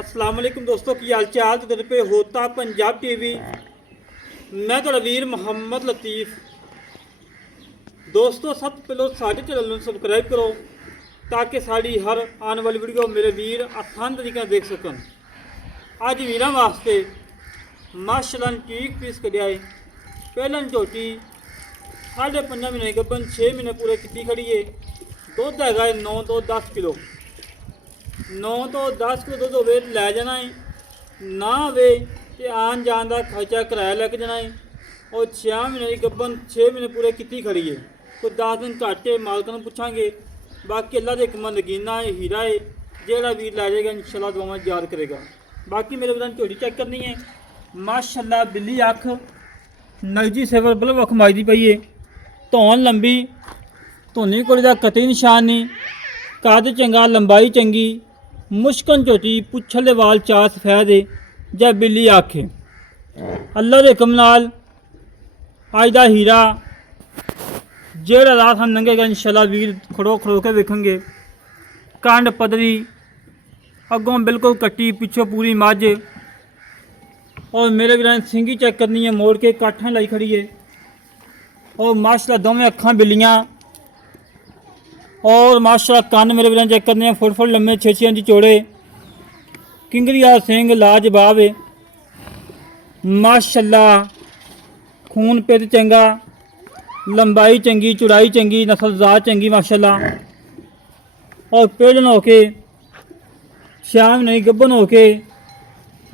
अस्सलाम वालेकुम दोस्तों, की हाल चाल तुहाडे पे होता पंजाब टीवी। मैं तुहाडा वीर मुहम्मद लतीफ़। दोस्तों सब तो पहले साडे चैनल नूं सबसक्राइब करो ताकि साड़ी हर आने वाली वीडियो मेरे वीर आसान तरीके देख सकन। अज वीरां वास्ते माशाअल्लाह ठीक पीस कढ़िया है। पहलन झोटी 5.5 महीने गब्बन 6 महीने पूरे की खड़ी है। दुध है 9 तो 10 किलो। 9 तो 10 किलो दुध होवे लै जाना है, ना होवे तो आन जान का खर्चा किराया लैके जाना है। और 6 महीने की गब्बन 6 महीने पूरे की खड़ी है। कोई 10 दिन घट है मालक नूं पुछांगे। बाकी अल्लाह दे एक नगीना है, हीरा है, जेड़ा वीर लै जाएगा इंशाअल्लाह दुआवां याद करेगा। बाकी मेरे बंदा झोटी चेक करनी है। माशाअल्लाह बिल्ली अख नगजी सेवर बल्ब अख माजदी पई है। धौन लंबी, धोनी कोली दा कतई निशान नहीं। कद चंगा, लंबाई चंगी, मुश्कन झोटी, पुछल दे वाल चार सफेद है जै बिल्ली अख है। अल्लाह दे हुक्म नाल अज दा हीरा जेड़ा रात हम लंघेगा इंशाअल्लाह वीर खड़ो खड़ो के वेखेंगे। कंड पदरी, अगों बिल्कुल कट्टी, पिछों पूरी मझ। और मेरे वीर ने सिंगी चेक करनी है, मोड़ के काठा लाई खड़ी है। और माशाअल्लाह दोवें अखां बिल्लियां। और माशाअल्लाह कन्न मेरे वीर चेक करने फुट लम्बे 6-6 इंच चौड़े। किंगरिया सिंह लाजवाब है। माशाअल्लाह खून पित चंगा, लंबाई चंगी, चौड़ाई चंगी, नस्लजात चंगी माशाअल्लाह। और पेड़न होके शाम नहीं गब्बन होके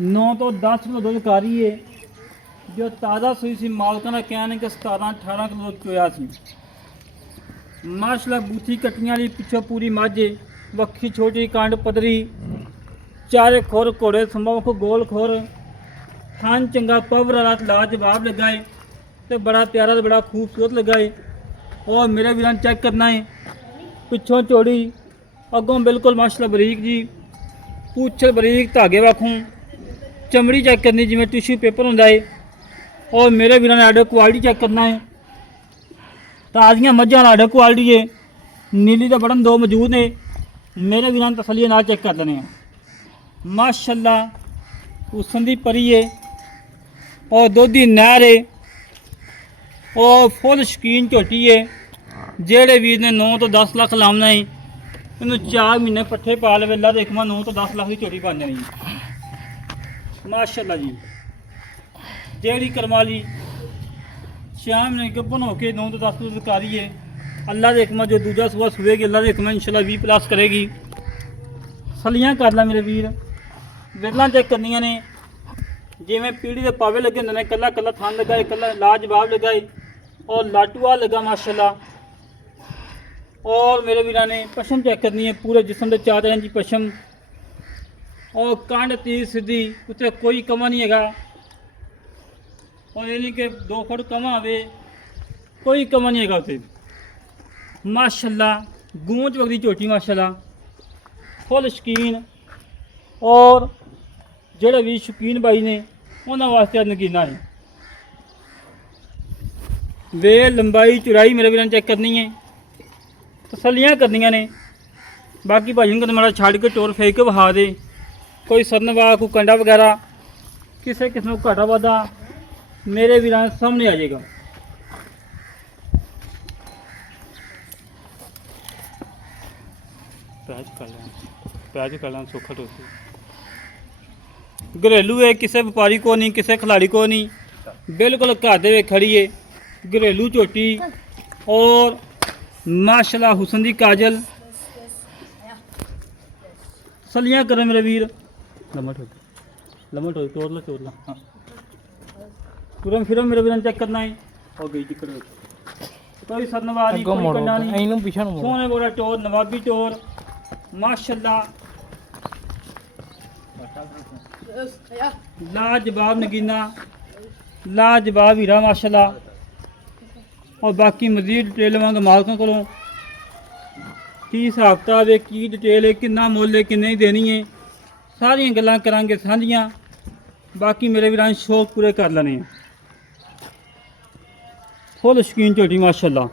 9 तो 10 किलो दुध कारी है। जो ताज़ा सुई सी मालका का कहना है कि 17-18 किलो चोया सी। माशाअल्लाह बूथी कट्टियां वाली, पिछों पूरी मझ, वक्खी छोटी, कंड पदरी, चारे खोर घोड़े संभव को गोल खोर, थान चंगा पवर वाला लाजवाब लगा है। तो बड़ा प्यारा तो बड़ा खूबसूरत लगा है। और मेरे वीर चेक करना है, पिछों चौड़ी, अगों बिल्कुल माशाअल्लाह बरीक जी, पूछ बरीक, धागे वाखों, चमड़ी चेक करनी जिमें टिश्यू पेपर होंदा है। और मेरे वीर ने आर्डर क्वालिटी चेक करना है। ताज़ियां मझां आर्डर क्वालिटी है। नीली तो बड़न 2 मौजूद ने। मेरे वीर ने तसल्ली नाल चेक कर लेने हैं। माशाअल्लाह उसन दी परी है। और दोधी नहर है। और फुल शकीन झोटी है। जेड़े वीर ने 9 तो 10 लाख लाना है, इन्हूं 4 महीने पट्ठे पा लवे, अल्लाह देखमा 9 तो 10 लाख की झोटी बन जानी माशाअल्लाह जी। जेड़ी करमाली 6 महीने गब्बन होके 9 तो 10 किलो कारी है। अल्लाह दे हुक्म जो दूजा सुबह सुएगी, अल्लाह दे हुक्म इंशाअल्लाह 20+ करेगी। सलियां कर ला मेरे वीर, विरलां चेक करनियां ने जिमें पीढ़ी के पावे लगे होंदे ने। कला कला थान लगा है, कला लाजवाब लगा है। और लाटूआ लगा माशाअल्लाह। और मेरे वीर ने पशम चेक करनी है, पूरे जिसम के 4 इंच पशम। और कंड तीर सीधी, उत्ते कोई कमा नहीं है। और ये नहीं कि 2 फुट कमा आवे, कोई कमा नहीं है उत्ते माशाअल्लाह। गूंज वगदी झोटी माशाअल्लाह, फुल शकीन। और जेड़े भी शौकीन भाई ने उन्होंने वास्ते नगीना है। वे लंबाई चौड़ाई मेरे वीर चेक करनी है, तसलियां करनियां ने। बाकी भाई को माड़ा छड़ के टोर फेंक के बहा दे। कोई सरनवा, कोई कंडा वगैरह किसी किस्म को घाटा वाधा मेरे वीर सामने आ जाएगा। पैच कर लें सौखा टोसी। घरेलू है, किसी व्यापारी को नहीं, किसी खिलाड़ी को नहीं, बिल्कुल घर दे खड़ी है। घरेलू झोटी। और माशाअल्लाह हुसन दी काजल। सलियां करें मेरे वीर, लमट हो तोड़ ला हाँ। तुरम फिर मेरे वीर चेक करना है। और गई टिकट कोई सरनवा नहीं, कोई कंडा नहीं, सोने बोला टोर, नवाबी टोर माशाअल्लाह। लाजवाब नगीना, लाजवाब हीरा माशाअल्लाह। और बाकी मजीद डिटेल लवांगे मालकों को, की हिसाब किताब है, की डिटेल है, कितना मुल है, किन्ने देनी है, सारिया गल्लां करांगे सांझियां। बाकी मेरे वीरां शौक पूरे कर लेने हैं। फुल शकीन झोटी माशाअल्लाह।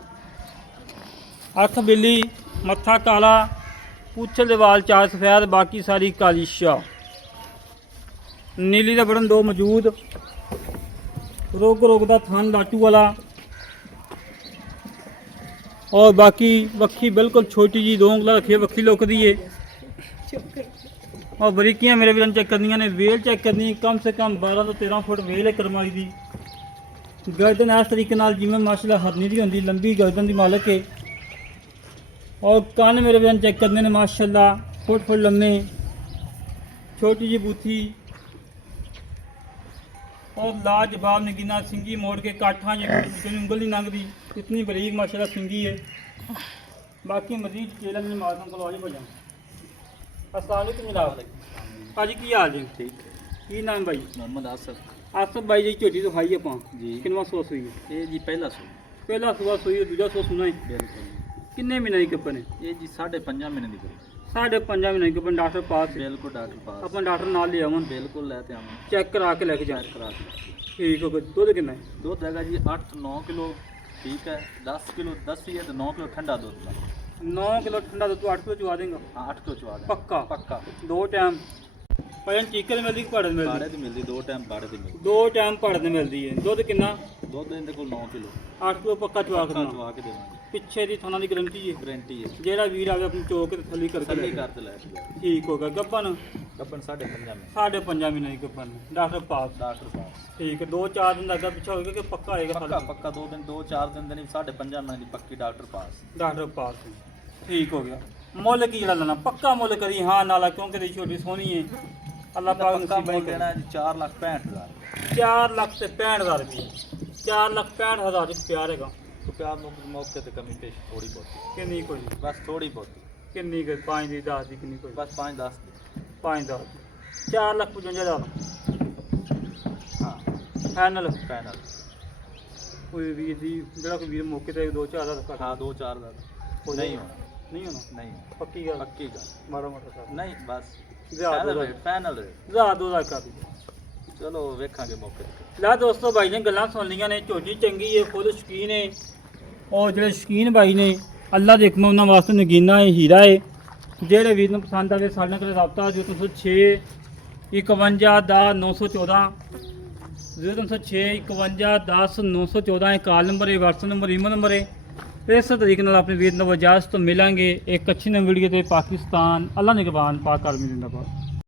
अख बिल्ली, मत्था काला, पूछल दे वाल 4 सफेद, बाकी सारी काली शाह। ਨੀਲੀ ਦਾ ਬਟਨ 2 ਮੌਜੂਦ, ਰੋਗ ਦਾ ਥਣ ਲਾਟੂ ਵਾਲਾ, और बाकी वक्खी बिल्कुल छोटी जी 2 ਉਂਗਲਾਂ रखी है, वक्खी लुकदी है। और बरीकियां मेरे वीर चेक करनी ने, वेल चेक करनी कम से कम 12 तो 13 फुट वेल है करमाई दी। गर्दन इस तरीके नाल जिवें माशाल्लाह हरनी दी होंदी, लंबी गर्दन दी मालक है। और कान मेरे वीर चेक करने ने माशाल्लाह फुट लम्बे, छोटी जी बूथी और लाजवाब नगीना सिंगी मोड़ के काठा उंगल नहीं लंघदी, इतनी बरीक माशाल्लाह सिंगी है। बाकी मजीद केला मेरे मालकों को आज बजा। अस्सलाम वालेकुम जनाब भाजी, की हाल जी? ठीक है की नाम भाई? मोहम्मद आसफ आसफ भाई जी झोटी तो खाई आप जी। किनवा सौ सुई है? ये जी पहला सो पहला सुबह सुई है, दूजा सौ सुना है। बिल्कुल किन्ने महीने की कपन है? ये जी 5.5 महीने की करी 5.5 महीने की कपन। डॉक्टर पास है? बिल्कुल डॉक्टर पास अपन डॉक्टर नाल ले आवन, बिल्कुल लेते आवन, चेक करा के लेके जा। करा के। ठीक हो गया। दूध कितना है? दूध हैगा जी 8-9 किलो, ठीक है। 10 किलो 10 ही है तो 9 किलो ठंडा दूध का। 9 किलो ठंडा दूध, 8 किलो चुवा देंगे? हाँ 8 किलो चुवा दें पक्का? पक्का। 2 टाइम भजन चीकल मिलती कि पहाड़ मिलती? बाड़े दी मिलती, 2 टाइम बाड़े दी मिलती। 2 टाइम पहाड़ मिलती है। दुध कितना? दूध इनके को 9 किलो 8 किलो पक्का चुवा पक्का करना। चुवा के देवांगे, पिछे दी थाना की गारंटी है? गारंटी है। जेड़ा वीर आवे अपनी चोक ते थली करके सही ले। करते ले जाए। ठीक होगा। गब्बन कपन 5.5 में 5.5 महीने की गब्बन, डॉक्टर पास। डॉक्टर पास ठीक है। 2-4 दिन का अगर पीछा होगा कि पक्का आएगा? पक्का पक्का 2 दिन 2-4 दिन नहीं 5.5 महीने की पक्की डॉक्टर पास। डॉक्टर पास है। ठीक हो गया। मुल की जरा लेना पक्का मुल करी हाँ नाला, क्योंकि तेरी छोटी सोहनी है। अल्लाह पाक पक्का नसीब बोल करे। देना है जी 4,65,000। 4,65,000 रुपये। 4,65,000 रुपये प्यार है। तो प्यार मौके ते कमी पेश थोड़ी बहुत, किन्नी कोई बस थोड़ी बहुत, किन्नी कोई 5 दी 10 दी किन्नी कोई बस 5-10। 5-10 4,55,000 हाँ फाइनल। फाइनल। कोई वीर दी जरा कोई वीर मौके ते 2-4 हज़ार का हाँ 2-4 हो नहीं जाएगा? होना, नहीं होना नहीं पक्की गल? पक्की का मारा मोटा साहब नहीं, बस ज़्यादा फाइनल रेट, फाइनल रेट। 2,000 का भी। चलो वेखांगे मौके ते। ला दोस्तों भाई ने गल्लां सुन लिया ने, झोटी चंगी है, खुद शकीन है। और जो शकीन भाई ने अल्लाह दे हुक्म उन्होंने वास्ते नगीना है, हीरा है। जेड़े वीर नूं पसंद आवे साडे नाल राबता 0306 51 10 914 0306 51 10 914 कॉल नंबर है, व्हाट्सएप नंबर, ईमेल नंबर है। इस तरीके नाल अपने वीर नूं इजाजत तो मिलांगे एक अच्छी नई वीडियो ते। पाकिस्तान अल्लाह निगहबान, पाक आर्मी जिंदाबाद।